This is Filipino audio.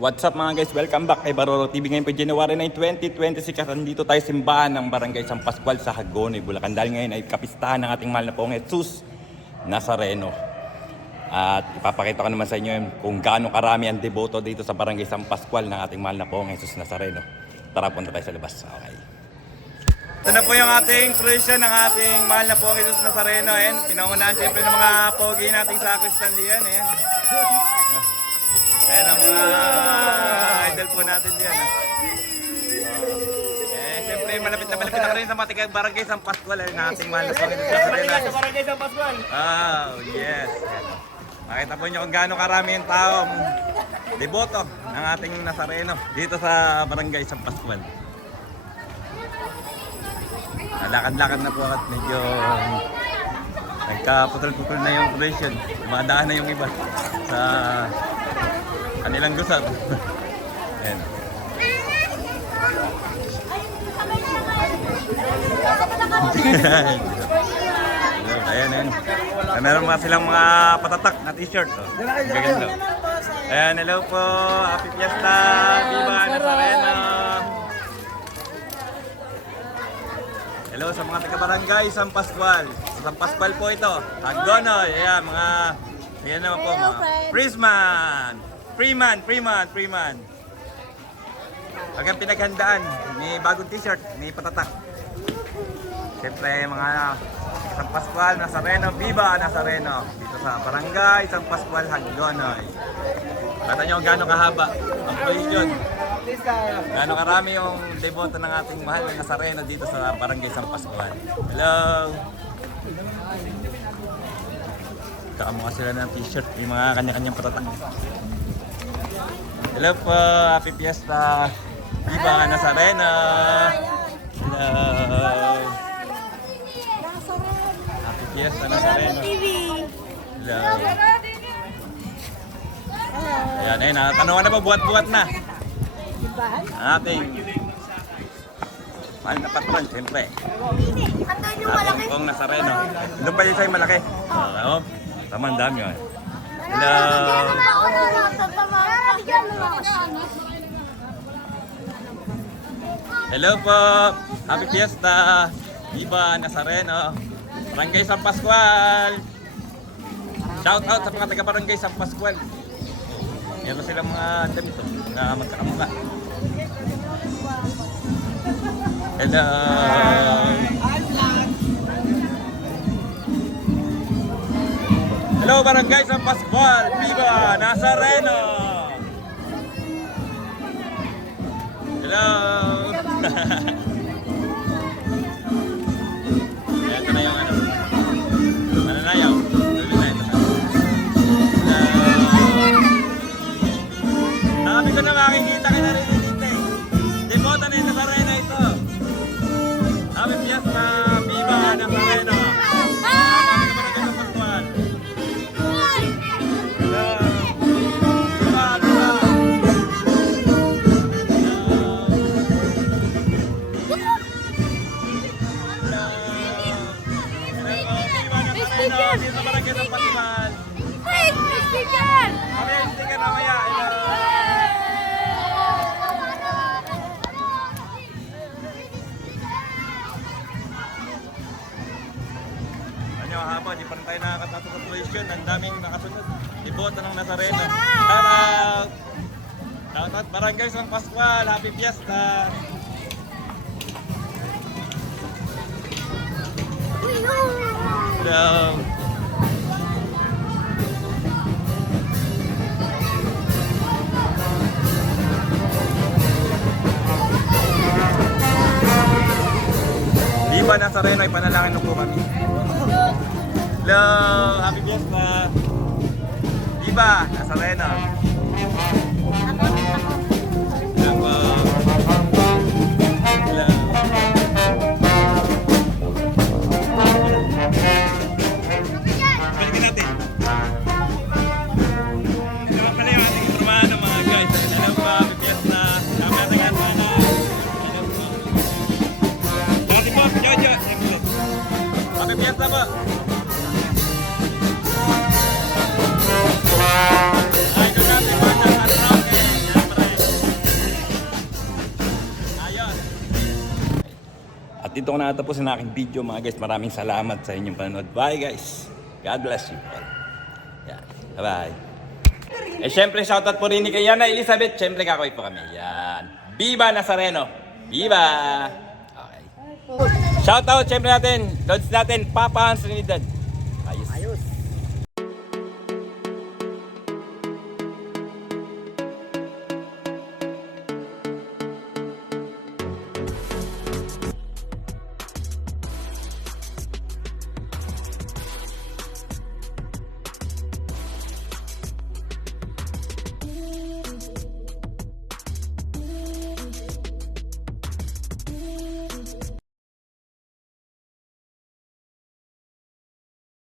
What's up mga guys? Welcome back kay Baroro TV. Ngayon po January 9, 2026 at nandito tayo simbahan ng Barangay San Pascual sa Hagonoy, Bulacan. Dahil ngayon ay kapistahan ng ating mahal na Poong Jesus Nazareno. At ipapakita ko naman sa inyo kung gaano karami ang deboto dito sa Barangay San Pascual ng ating mahal na Poong Jesus Nazareno. Tara, punta tayo sa labas. Okay. Ito na po yung ating procession ng ating mahal na Poong Jesus Nazareno. Ayan, pinangunahan siyempre ng mga pogi nating sacristan diyan. Ayan. Ayan ang mga idol po natin diyan. Siyempre malapit na rin sa mga Barangay San Pascual. Ayan ang ating mahal na Poong Jesus Nazareno. Sa Barangay San Pascual. Oh, yes. Makita po nyo kung gaano karami yung taong deboto ng ating Nazareno dito sa Barangay San Pascual. Lakad-lakad na po at medyo nagkaputol-putol na yung operation. Dumadaan na yung iba sa kanilang gusap. Ayan. Ayan, ayan. Meron mga silang mga patatak na t-shirt. Oh. Gaganda. Ayan, hello po. Happy Fiesta. Viva Nazareno. Hello sa mga taga-barangay San Pascual. San Pascual po ito. Hagonoy. Ayan, mga... Ayan naman po. Mga Freeman. Pag ang pinaghandaan, may bagong t-shirt, may patatak. Siyempre, mga San Pascual, Nazareno, Viva Nazareno. Dito sa Barangay San Pascual, Hagonoy. Kata nyo gaano kahaba ang position. Gaano karami yung deboto ng ating mahal na Nazareno dito sa Barangay San Pascual. Hello! Kakamukha sila ng t-shirt, yung mga kanya-kanyang patatak. Hello po! Happy Fiesta! Viva Nazareno! Hello! Happy Fiesta Nazareno! Hello! Ayan, ayun, natanungan na ba? Buhat-buhat na! Ang ating mahal na patron, siyempre. Ating Poong Nazareno. Doon pa yung sa'yo malaki. Oo, tama, ang dami yun. Hello! Hello po! Happy Fiesta! Viva Nazareno! Barangay San Pascual! Shout out sa mga taga-Barangay San Pascual! Meron silang mga damit na magkakamukha. Hello! Hello Barangay San Pascual! Viva Nazareno! Hello! Ito na yung ano. Mananayaw. Sabi ko na makikita ka na rin dito eh. Deboto na yung Nazareno ito. Happy Fiesta! Viva Nazareno! Dito sa Barangay San Pascual. Hey, sticker! Kami yung sticker mamaya. Ano, haba, di pa rin tayo nakakatapos sa tuition. Ang daming nakasunod. Deboto ng Nazareno. Shoutout! Shoutout Barangay San Pascual. Happy Fiesta! Hello! Viva Nazareno ay panalangin ng po kami. Hello! Happy Fiesta! Viva Nazareno! Hello! Hello! Balikin natin. Ito naman pala yung ating turmahan ng mga guys. Hello po! Happy Fiesta! Kami natin nga sana. Hello po! Dati po! Jojo! Happy Fiesta po! Ay, dito ko natapos ang aking video mga guys. Maraming salamat sa inyong panonood. Bye guys. God bless you all. Yan. Bye-bye. Eh syempre shoutout po rin ni kay Yana Elizabeth. Syempre kakaway po kami. Yan. Viva Nazareno. Viva! Okay. Shoutout syempre natin. Lods natin. Papa Hans Trinidad.